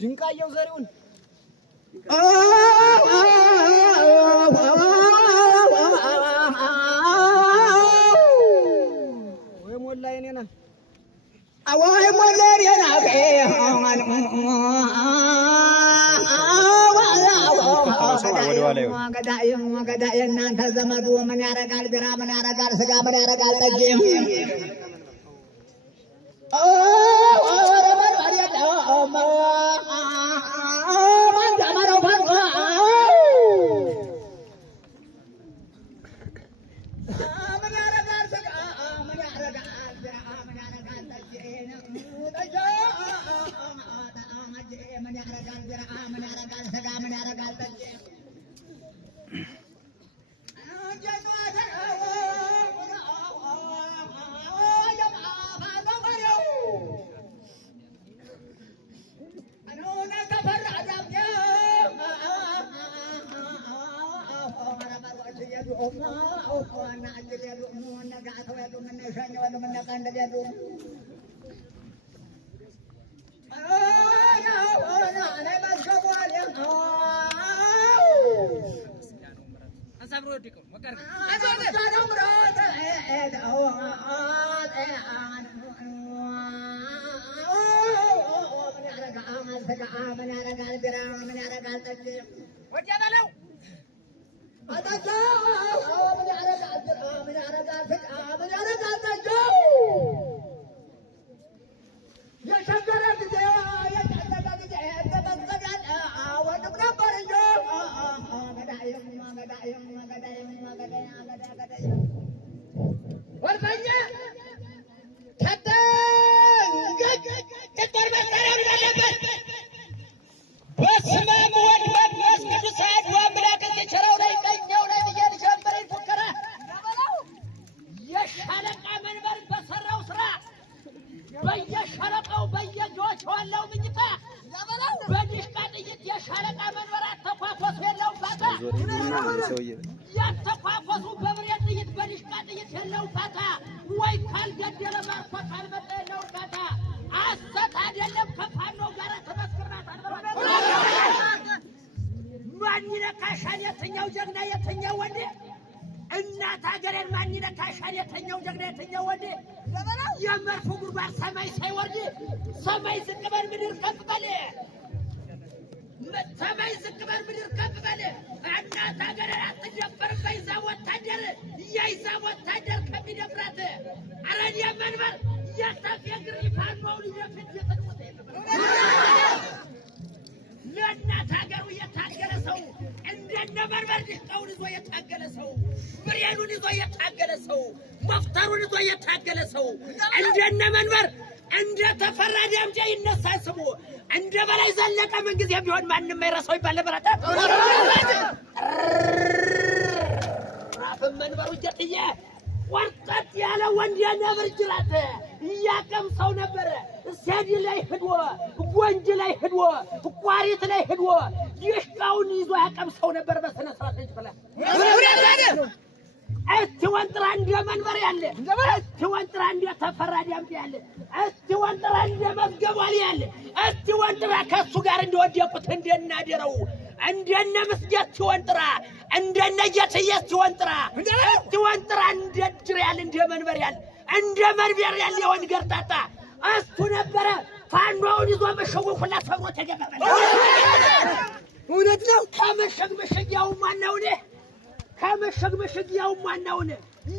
ድንቃየው ዘሪውን ወይ ሞላ የኔና አዋይ ሞላ የኔና ገዳይ እናንተ ዘመዱ ምን ያረጋል ቢራ ምን ያረጋል ስጋ ምን ያረጋል ጠጅ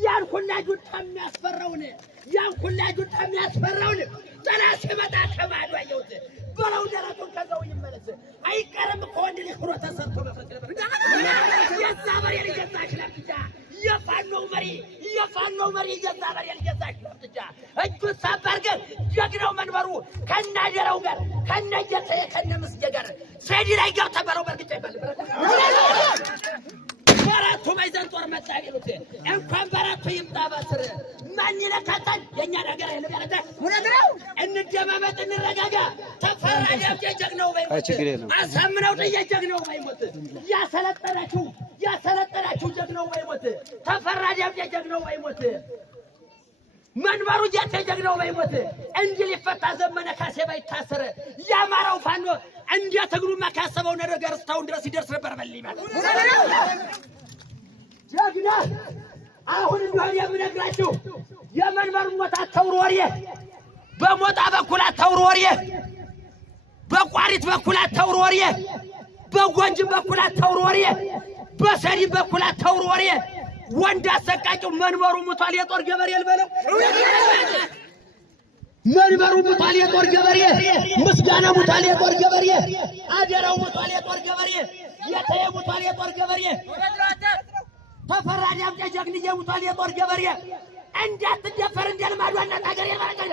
ያን ሁላጁን ተሚያስፈራውን ያን ሁላጁን ተሚያስፈራውን ጠላት ሲመጣ ተማዱ አየሁት በለው ደረቱን ከዛው ይመለስ አይቀርም ከወንድ ልጅ ሁሮ ተሰርቶ መፍረጥ ነበር የዛበር የልጅታሽ ለብቻ የፋኖው መሪ የዛበር የልጅታሽ ለብቻ እጁ ሳባርገ ጀግናው መንበሩ ከናጀራው ጋር ከነጀተ ከነምስጀ ጋር ሰዲ ላይ ገብተ በለው በርግጫ ይባል በራቱ ማይዘን ጦር መጣ ይሉት እንኳን በራቱ ይምጣ ባስር ማን ይነካታል የኛ ነገር የለም ያለታ ወነድራው እንደማመጥ እንረጋጋ ተፈራ ደብጀ ጀግናው ባይሞት አሳምነው ጀግናው ባይሞት ያሰለጠናችሁ ጀግናው ባይሞት ተፈራ ደብጀ ጀግናው ባይሞት መንበሩ ጀግናው ባይሞት እንጂ ሊፈታ ዘመነ ካሴ ባይታሰረ ያማራው ፋኖ እንደ ትግሉ ማካሰበው ነገር እስካሁን ድረስ ይደርስ ነበር በልይማት ጀግና አሁን እንደሆነ የምነግራችሁ የመንበሩ ሞታ ተውሮሪ በሞጣ በኩል ተውሮሪ በቋሪት በኩል ተውሮሪ በጎንጅ በኩል ተውሮሪ በሰሪ በኩል ተውሮሪ ወንድ አሰቃቂው መንበሩ ሞቷል የጦር ገበሬ ልበለው መንበሩ ሞቷል የጦር ገበሬ ምስጋና ሞቷል የጦር ገበሬ አደራው ሞቷል የጦር ገበሬ የታየ ሞቷል የጦር ገበሬ ተፈራ ደብጀ ጀግንዬ ሞቷል የጦር ገበሬ እንዳትደፈር እንደልማዱ እናት ሀገር ይባላል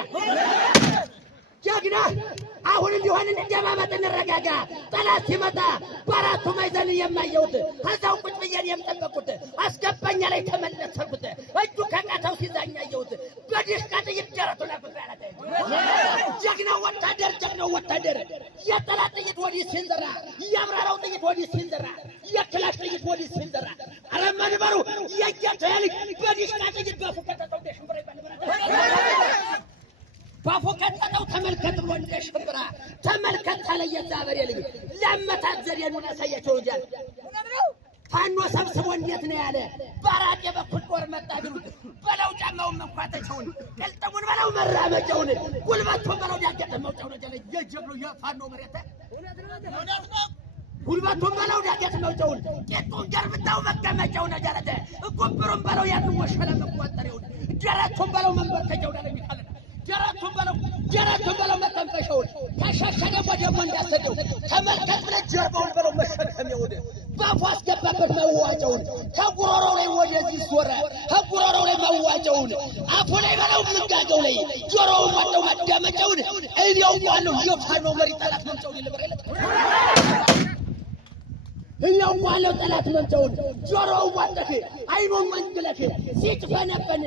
ጀግና አሁን እንዲሆን እንደማመጥ እንረጋጋ ጠላት ሲመጣ በአራቱ ማዕዘን የማየውት ከዛው ቁጭ ብዬን የምጠበቁት አስገባኛ ላይ ተመለሰኩት እጁ ከቃታው ሲዛኛየውት በዲሽቃ ጥይት ደረቱ ላይ ፈራተ ጀግናው ወታደር የጠላት ጥይት ወዲህ ሲንዘራ ያምራራው ጥይት ወዲህ ሲንዘራ የክላሽ ጥይት ወዲህ ሲንዘራ አረ መንበሩ የጀተል በዲሽቃ ጥይት በፉከተው ደሽምብራ ይባል ባፎከተው ተመልከት ብሎ እንደሽብራ ተመልከት ታለየ ዛበሬ ልጅ ለመታት ዘዴኑን ያሳያቸው እንጃል ፋኖ ሰብስቦ እንዴት ነው ያለ ባራቄ በኩል ጦር መጣ ቢሉት በለው ጫማውን መንኳተቸውን ቅልጥሙን በለው መራመጃውን ጉልበቱን በለው ዳገተ መውጫው ነው የጀግኖ የፋኖ መሬት ጉልበቱን በለው ዳገተ መውጫውን ቄጡን ገርብታው መቀመጫው ነጃለተ ጉብሩን በለው ያን ወሸለ መቋጠሪውን ደረቱን በለው መንበርከጃው ዳለኝ ካለ ጀራቱን በለው መተንፈሻውን ከሸሸገ ወደሞ እንዳሰደው ተመልከት ብለህ ጀርባውን በለው መሸከሚያውን ባፉ አስገባበት መዋጫውን ከጉሮሮው ላይ ወደዚህ ዞረ ከጉሮሮው ላይ መዋጫውን አፉ ላይ በለው ምንጋገው ላይ ጆሮውን ወደው ማዳመጫውን እኔው ዋለው የፋኖ መሪ ጠላት መምጫውን ይልበረለ እኛው ዋለው ጠላት መምጫውን ጆሮውን ወደህ አይኑን መንግለህ ሲጥፈነፈን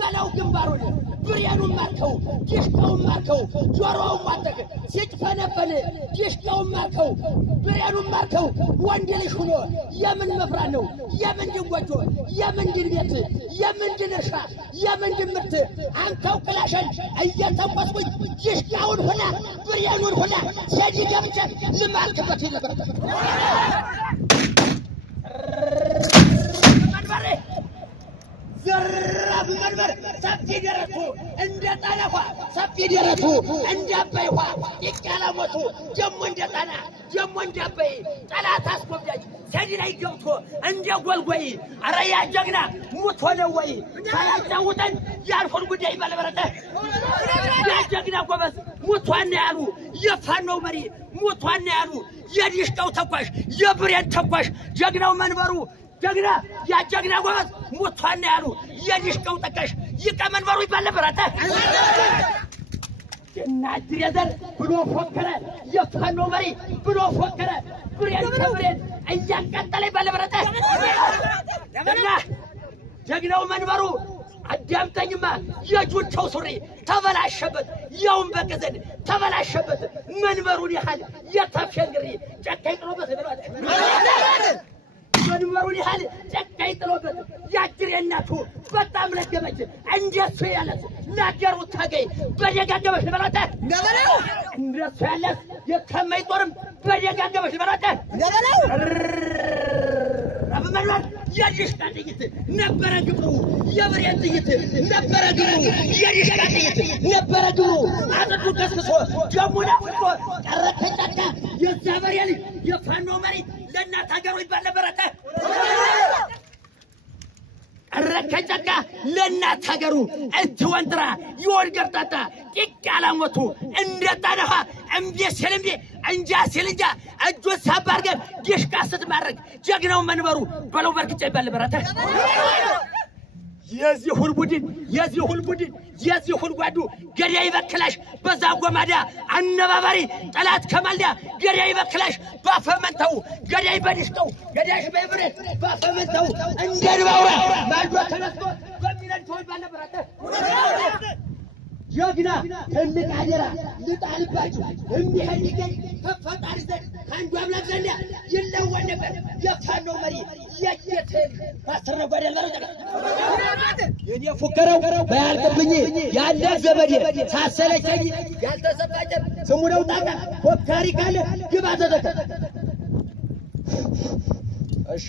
በለው ግንባሩን ብሬኑን ማርከው ዲሽቃውን ማርከው ጆሮውን ዋደግ ሲጥፈነፈን ዲሽቃውን ማርከው ብሬኑን ማርከው ወንድ ልጅ ሆኖ የምን መፍራት ነው የምንድን ጎጆ የምንድን ቤት የምንድን እርሻ የምንድን ምርት አንተው ክላሸን እየተቆስኩኝ ዲሽቃውን ሆና ብሬኑን ሆና ሰጂ ገብቼ ልማልክበት ነበር ዘራፍ መንበር ሰፊ ደረቱ እንደ ጣናዋ ሰፊ ደረቱ እንደ አባይዋ ይቀላሞቱ ደሞ እንደ ጣና ደሞ እንደ አባይ ጠላት አስጎብዳጅ ሰዲ ላይ ገብቶ እንደ ጎልጎይ አረ ያ ጀግና ሙት ሆነ ወይ ታያጫውተን ያልሆን ጉዳይ ባለበረተ ያ ጀግና ጎበዝ ሙቷን ያሉ የፋኖው መሪ ሙቷን ያሉ የዲሽቃው ተኳሽ የብሬን ተኳሽ ጀግናው መንበሩ ጀግና ያ ጀግና ጎበዝ ሙቷን ያሉ የዲሽቃው ተኳሽ ይቀመንበሩ ይባል ነበር አታ እና ድሬዘር ብሎ ፎከረ የፋኖ መሪ ብሎ ፎከረ ብሬን ከብሬን እያንቀጠለ ይባል ነበር አታ ጀግናው መንበሩ አዳምጠኝማ የጁንታው ሱሪ ተበላሸበት ያውን በቀዘን ተበላሸበት መንበሩን ያህል የተፈንግሪ ጨካኝ ጥሎበት መንበሩን ያህል ጨካኝ ጥሎበት ያጅር የናቱ በጣም ለገመች እንደሱ ያለስ ናገሩ ታገይ በደጋገመሽ በላተ ገበለው እንደሱ ያለስ የከመይ ጦርም በደጋገመሽ በላተ ገበለው አብመናል የዲሽቃ ጥይት ነበረ ግብሩ የብሬን ጥይት ነበረ ግብሩ የዲሽቃ ጥይት ነበረ ግብሩ አጥቱ ከስሶ ጀሙና ፍቶ ቀረከጫካ የዛበሬ ልጅ የፋኖ መሪ ለእናት ሀገሩ ይባል ነበረ ረከጨቃ ለእናት ሀገሩ እትወንጥራ ይወልገርጣጣ ቂቃላሞቱ እንደጣነሃ እምቢ ሲል እምቢ እንጃ ሲል እንጃ እጁን ሳብ አድርገን ዲሽቃ ስትማርክ ጀግናው መንበሩ በለው በርክጫ ይባል በረታ የዚህ ሁሉ ቡድን የዚህ ሁሉ ጓዱ ገዳይ በክላሽ በዛ ጎማዳ አነባባሪ ጠላት ከማልዳ ገዳይ በክላሽ ባፈመንተው ገዳይ በዲሽቀው ገዳይሽ በብረት ባፈመንተው እንደርባውራ ማልዶ ተነስቶ በሚነድፈው ይባል በረታ ጀግና ትልቅ አደራ ልጣልባችሁ እንዲሄድ ይገኝ ተፈጣሪ ዘንድ አንዱ አምላክ ዘንድ ይለወጥ ነበር የፋኖ መሪ የየተል ባሰረው አይደለም የኔ ፉከረው ባያልቅብኝ ያለ ዘመዴ ሳሰለቸኝ ያልተሰጣጨ ስሙ ነው ታቃ ፎካሪ ካለ ግባ ተዘከ እሺ